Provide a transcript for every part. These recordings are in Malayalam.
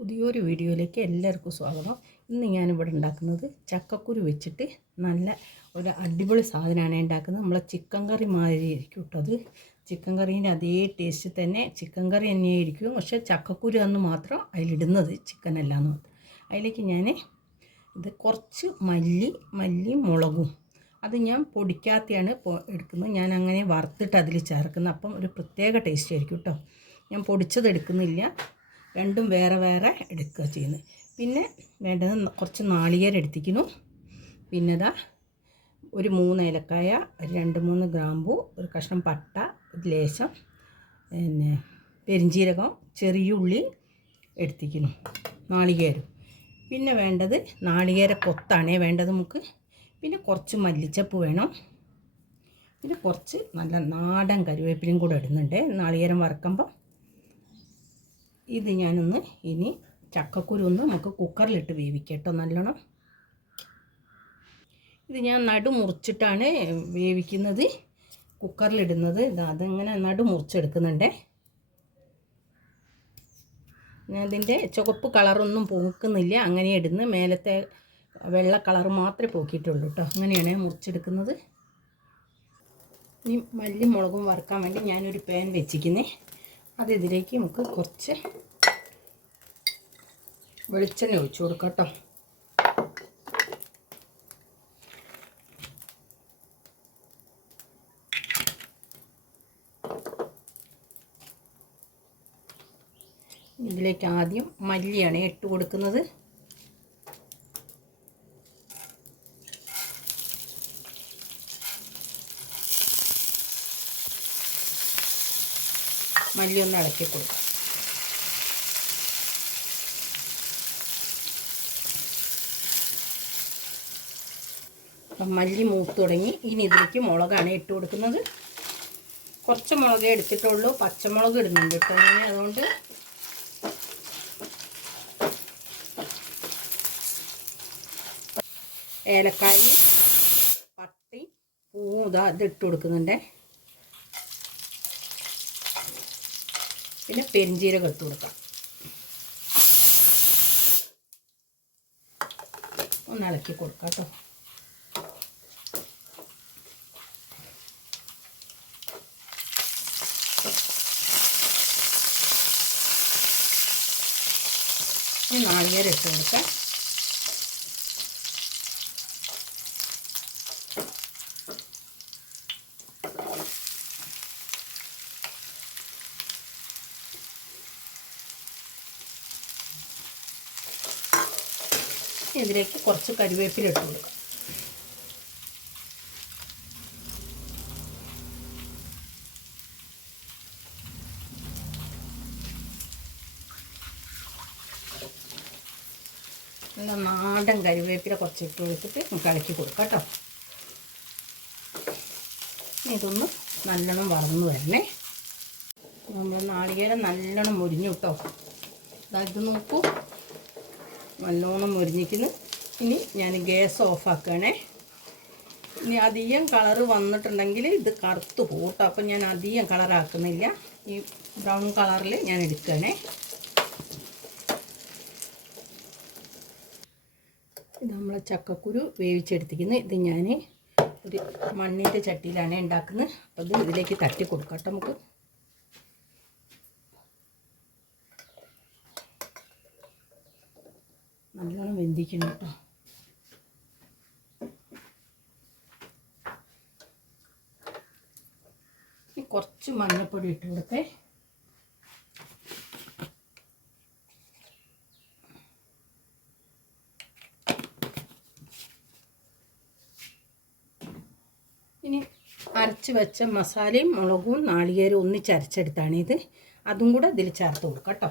പുതിയൊരു വീഡിയോയിലേക്ക് എല്ലാവർക്കും സ്വാഗതം. ഇന്ന് ഞാനിവിടെ ഉണ്ടാക്കുന്നത് ചക്കക്കുരു വെച്ചിട്ട് നല്ല ഒരു അടിപൊളി സാധനമാണ് ഉണ്ടാക്കുന്നത്. നമ്മളെ ചിക്കൻ കറി മാതിരി ആയിരിക്കും കേട്ടോ. അത് ചിക്കൻ കറീൻ്റെ അതേ ടേസ്റ്റ് തന്നെ ചിക്കൻ കറി തന്നെയായിരിക്കും. പക്ഷേ ചക്കക്കുരു എന്ന് മാത്രം അതിലിടുന്നത് ചിക്കനല്ല എന്ന് മാത്രം. അതിലേക്ക് ഞാൻ ഇത് കുറച്ച് മല്ലിയും മുളകും അത് ഞാൻ പൊടിക്കാത്തയാണ് എടുക്കുന്നത്. ഞാൻ അങ്ങനെ വറുത്തിട്ട് അതിൽ ചേർക്കുന്നത്. അപ്പം ഒരു പ്രത്യേക ടേസ്റ്റ് ആയിരിക്കും കേട്ടോ. ഞാൻ പൊടിച്ചത് എടുക്കുന്നില്ല, രണ്ടും വേറെ വേറെ എടുക്കുക ചെയ്യുന്നത്. പിന്നെ വേണ്ടത് കുറച്ച് നാളികേരം എടുത്തിരിക്കുന്നു. പിന്നെ ഇതാ ഒരു 3 ഏലക്കായ, 2-3 ഗ്രാമ്പു, ഒരു കഷ്ണം പട്ട, ഒരു ലേശം പിന്നെ പെരിഞ്ചീരകം, ചെറിയ ഉള്ളി എടുത്തിരിക്കുന്നു, നാളികേരം. പിന്നെ വേണ്ടത് നാളികേര കൊത്താണേ വേണ്ടത് നമുക്ക്. പിന്നെ കുറച്ച് മല്ലിച്ചപ്പ് വേണം. പിന്നെ കുറച്ച് നല്ല നാടൻ കറിവേപ്പിലയും കൂടെ ഇടുന്നുണ്ട് നാളികേരം വറക്കുമ്പോൾ. ഇത് ഞാനൊന്ന് ഇനി ചക്കക്കുരു ഒന്ന് നമുക്ക് കുക്കറിലിട്ട് വേവിക്കട്ടോ നല്ലോണം. ഇത് ഞാൻ നടു മുറിച്ചിട്ടാണ് വേവിക്കുന്നത്, കുക്കറിലിടുന്നത്. അതങ്ങനെ നടു മുറിച്ചെടുക്കുന്നുണ്ടേ. ഞാൻ ഇതിൻ്റെ ചുവപ്പ് കളറൊന്നും പോക്കുന്നില്ല, അങ്ങനെ ഇടുന്നു. മേലത്തെ വെള്ള കളർ മാത്രമേ പോക്കിയിട്ടുള്ളൂ കേട്ടോ. അങ്ങനെയാണ് മുറിച്ചെടുക്കുന്നത്. ഇനി മല്ലിയും മുളകും വറുക്കാൻ വേണ്ടി ഞാനൊരു പാൻ വെച്ചിരിക്കുന്നേ. അത് ഇതിലേക്ക് നമുക്ക് കുറച്ച് വെളിച്ചെണ്ണ ഒഴിച്ചു കൊടുക്കാം കേട്ടോ. ഇതിലേക്ക് ആദ്യം മല്ലിയാണ് ഇട്ട് കൊടുക്കുന്നത്. മല്ലി ഒന്ന് ഇളക്കി കൊടുക്കാം. അപ്പം മല്ലി മൂത്ത് തുടങ്ങി. ഇനി ഇതിലേക്ക് മുളകാണ് ഇട്ട് കൊടുക്കുന്നത്. കുറച്ച് മുളകേ എടുത്തിട്ടുള്ളൂ, പച്ചമുളക് ഇടുന്നുണ്ട് കേട്ടോ ഞാൻ. അതുകൊണ്ട് ഏലക്കായും പട്ടി പൂവും ഇത് ഇട്ട് കൊടുക്കുന്നുണ്ട്. പിന്നെ പെരിഞ്ചീരകം ഇട്ട് കൊടുക്കാം. ഒന്ന് ഇളക്കി കൊടുക്കാം കേട്ടോ. ഇനി നാളികേരം ഇട്ട് കൊടുക്കാം. ഇതിലേക്ക് കുറച്ച് കറിവേപ്പില ഇട്ട് കൊടുക്കാം. നല്ല നാടൻ കറിവേപ്പില കുറച്ച് ഇട്ട് കൊടുത്തിട്ട് നമുക്ക് ഇളക്കി കൊടുക്കാം കേട്ടോ. ഇതൊന്ന് നല്ലോണം വറന്ന് വരണേ. നമ്മൾ നാളികേരം നല്ലോണം മുരിഞ്ഞു കേട്ടോ. ഇത് നോക്കൂ, നല്ലോണം മുരിഞ്ഞിരിക്കുന്നു. ഇനി ഞാൻ ഗ്യാസ് ഓഫാക്കുകയാണേ. ഇനി അധികം കളറ് വന്നിട്ടുണ്ടെങ്കിൽ ഇത് കറുത്ത് പോകും കേട്ടോ. അപ്പം ഞാൻ അധികം കളറാക്കുന്നില്ല, ഈ ബ്രൗൺ കളറിൽ ഞാൻ എടുക്കുകയാണേ. ഇത് നമ്മൾ ചക്കക്കുരു വേവിച്ചെടുത്തിരിക്കുന്നത്. ഇത് ഞാൻ ഒരു മണ്ണിൻ്റെ ചട്ടിയിലാണ് ഉണ്ടാക്കുന്നത്. അപ്പോൾ ഇത് ഇതിലേക്ക് തട്ടി കൊടുക്കാം കേട്ടോ നമുക്ക്. നല്ലോണം വെന്തിക്കണം കേട്ടോ. കുറച്ച് മഞ്ഞൾപ്പൊടി ഇട്ട് കൊടുത്തേ. ഇനി അരച്ച് വെച്ച മസാലയും മുളകും നാളികേരവും ഒന്നിച്ചരച്ചെടുത്താണ് ഇത്. അതും കൂടെ ഇതിൽ ചേർത്ത് കൊടുക്കാം കേട്ടോ.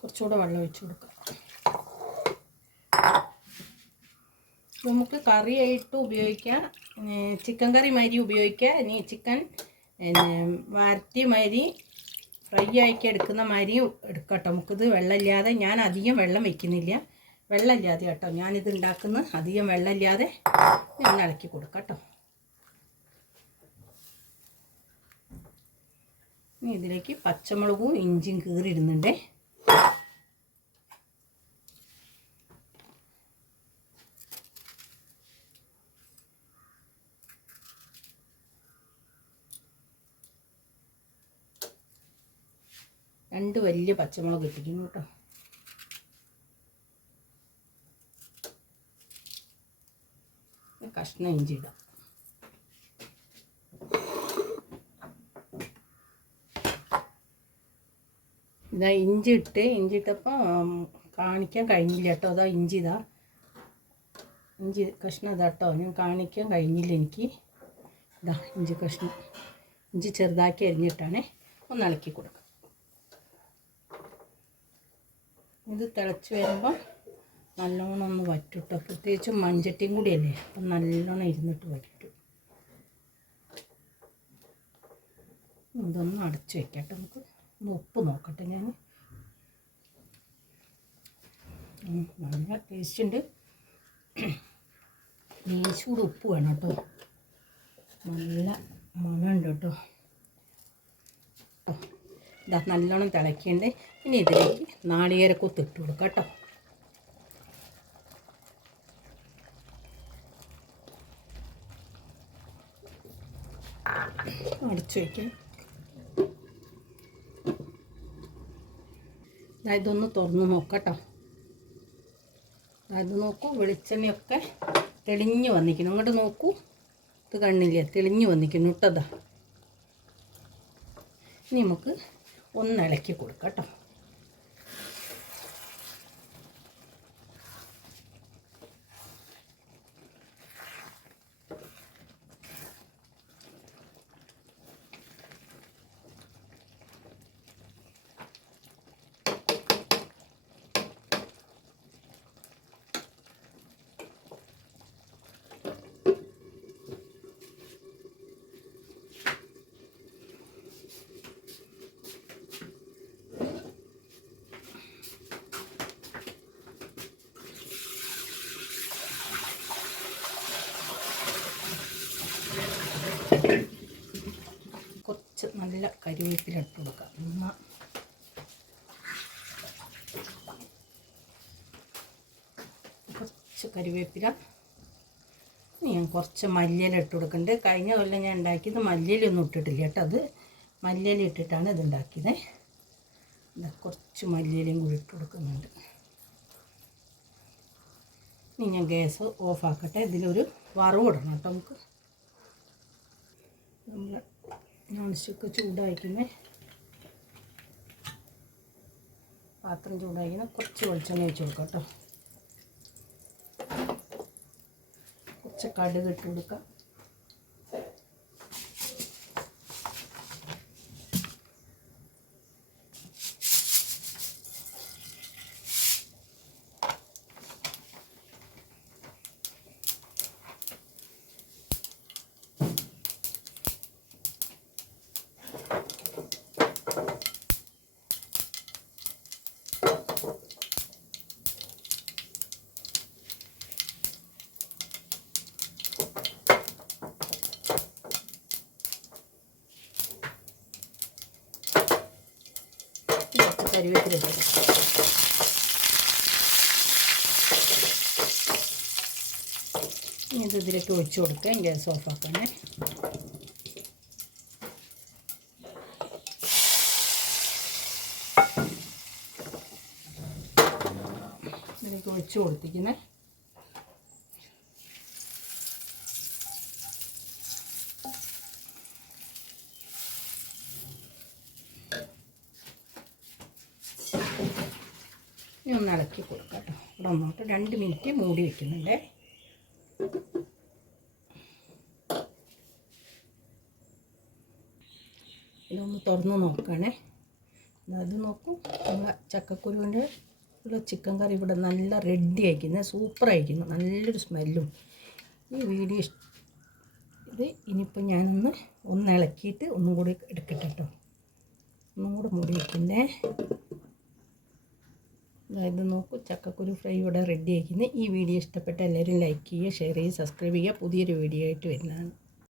കുറച്ചുകൂടെ വെള്ളം ഒഴിച്ച് കൊടുക്കാം. നമുക്ക് കറിയായിട്ട് ഉപയോഗിക്കാം, ചിക്കൻ കറി മാതിരി ഉപയോഗിക്കാം. ഇനി ചിക്കൻ വരട്ടിയ മാതിരി ഫ്രൈ ആക്കി എടുക്കുന്ന മാതിരിയും എടുക്കട്ടോ. നമുക്കിത് വെള്ളമില്ലാതെ, ഞാൻ അധികം വെള്ളം വയ്ക്കുന്നില്ല, വെള്ളമില്ലാതെ കേട്ടോ ഞാനിത് ഉണ്ടാക്കുന്നത്. അധികം വെള്ളമില്ലാതെ ഞാൻ ഇളക്കി കൊടുക്കാം കേട്ടോ. ഇനി ഇതിലേക്ക് പച്ചമുളകും ഇഞ്ചിയും കീറിയിടുന്നുണ്ട്. രണ്ട് വലിയ പച്ചമുളക് ഇട്ടിരിക്കുന്നു കേട്ടോ. കഷ്ണം ഇഞ്ചി ഇടാം. ഇതാ ഇഞ്ചി ഇട്ടപ്പോൾ കാണിക്കാൻ കഴിഞ്ഞില്ല കേട്ടോ. അതാ ഇഞ്ചി കഷ്ണം ഇതാ കേട്ടോ, ഞാൻ കാണിക്കാൻ കഴിഞ്ഞില്ല എനിക്ക്. ഇതാ ഇഞ്ചി കഷ്ണം, ഇഞ്ചി ചെറുതാക്കി അരിഞ്ഞിട്ടാണ്. ഒന്ന് ഇളക്കി കൊടുക്കുക. ഇത് തിളച്ച് വരുമ്പോൾ നല്ലോണം ഒന്ന് വറ്റുട്ടോ. പ്രത്യേകിച്ച് മൺചട്ടിയും കൂടിയല്ലേ, അപ്പം നല്ലോണം ഇരുന്നിട്ട് വറ്റും. ഇതൊന്ന് അടച്ച് വയ്ക്കട്ടെ. നമുക്ക് ഒന്ന് ഉപ്പ് നോക്കട്ടെ ഞാൻ. നല്ല ടേസ്റ്റ് ഉണ്ട്. ലേശൂടെ ഉപ്പ് വേണം കേട്ടോ. നല്ല മണമുണ്ട് കേട്ടോ. ഇതാ നല്ലോണം തിളക്കിയുണ്ട്. ഇനി ഇതിലേക്ക് നാളികേരക്കൊത്ത് ഇട്ട് കൊടുക്കാം കേട്ടോ. അടച്ചു വയ്ക്കാം. ഇതൊന്ന് തുറന്ന് നോക്കാം കേട്ടോ. അത് നോക്കൂ, വെളിച്ചെണ്ണയൊക്കെ തെളിഞ്ഞ് വന്നിരിക്കുന്നു. അങ്ങോട്ട് നോക്കൂ, ഇത് കണ്ണില്ലേ, തെളിഞ്ഞ് വന്നിരിക്കുന്നു കേട്ടതാ. ഇനി നമുക്ക് ഒന്ന് ഇളക്കി കൊടുക്കാം കേട്ടോ. കുറച്ച് നല്ല കരിവേപ്പില ഇട്ട് കൊടുക്കാം. കുറച്ച് കരിവേപ്പില. ഞാൻ കുറച്ച് മല്ലിയില ഇട്ട് കൊടുക്കുന്നുണ്ട്. കഴിഞ്ഞ കൊല്ലം ഞാൻ ഉണ്ടാക്കിയത് മല്ലിയിലൊന്നും ഇട്ടിട്ടില്ല കേട്ടോ. അത് മല്ലിയില ഇട്ടിട്ടാണ് ഇത് ഉണ്ടാക്കിയത്. കുറച്ച് മല്ലിയിലയും കൂടി ഇട്ട് കൊടുക്കുന്നുണ്ട്. ഇനി ഞാൻ ഗ്യാസ് ഓഫാക്കട്ടെ. ഇതിലൊരു വറവ് ഇടണം കേട്ടോ. നമുക്ക് നമ്മൾ നോൺ സ്റ്റിക്ക് ചൂടായിരിക്കുന്നേ, പാത്രം ചൂടായിരിക്കുന്ന കുറച്ച് വെളിച്ചെണ്ണ ഒഴിച്ച് കൊടുക്കാം കേട്ടോ. കുറച്ച് കടുക് ഇട്ട് കൊടുക്കാം. കരിവേപ്പില ഇട്ട് ഇനി ഇത് ഇതിലേക്ക് ഒഴിച്ച് കൊടുക്കാം. ഗ്യാസ് ഓഫാക്കണേ. ഇതിലേക്ക് ഒഴിച്ച് കൊടുത്തിരിക്കുന്നേ. ഇനി ഒന്ന് ഇളക്കി കൊടുക്കാം കേട്ടോ. ഇവിടെ ഒന്നോട്ട് 2 മിനിറ്റ് മൂടി വയ്ക്കുന്നുണ്ട്. ഇതൊന്ന് തുറന്ന് നോക്കണേ. അത് നോക്കൂ, നമ്മളെ ചക്കക്കുരുവിൻ്റെ ഉള്ള ചിക്കൻ കറി ഇവിടെ നല്ല റെഡി ആയിരിക്കുന്നത്, സൂപ്പർ ആയിരിക്കുന്നു, നല്ലൊരു സ്മെല്ലും. ഈ വീഡിയോ ഇത് ഇനിയിപ്പോൾ ഞാനൊന്ന് ഇളക്കിയിട്ട് ഒന്നും കൂടി എടുക്കട്ടെ കേട്ടോ. ഒന്നും കൂടെ മൂടി വയ്ക്കുന്നേ. ഇത് നോക്കൂ, ചക്കക്കുരു ഫ്രൈ ഇവിടെ റെഡി ആക്കുന്നത്. ഈ വീഡിയോ ഇഷ്ടപ്പെട്ട എല്ലാവരും ലൈക്ക് ചെയ്യുക, ഷെയർ ചെയ്യുക, സബ്സ്ക്രൈബ് ചെയ്യുക. പുതിയൊരു വീഡിയോ ആയിട്ട് വരുന്നതാണ്.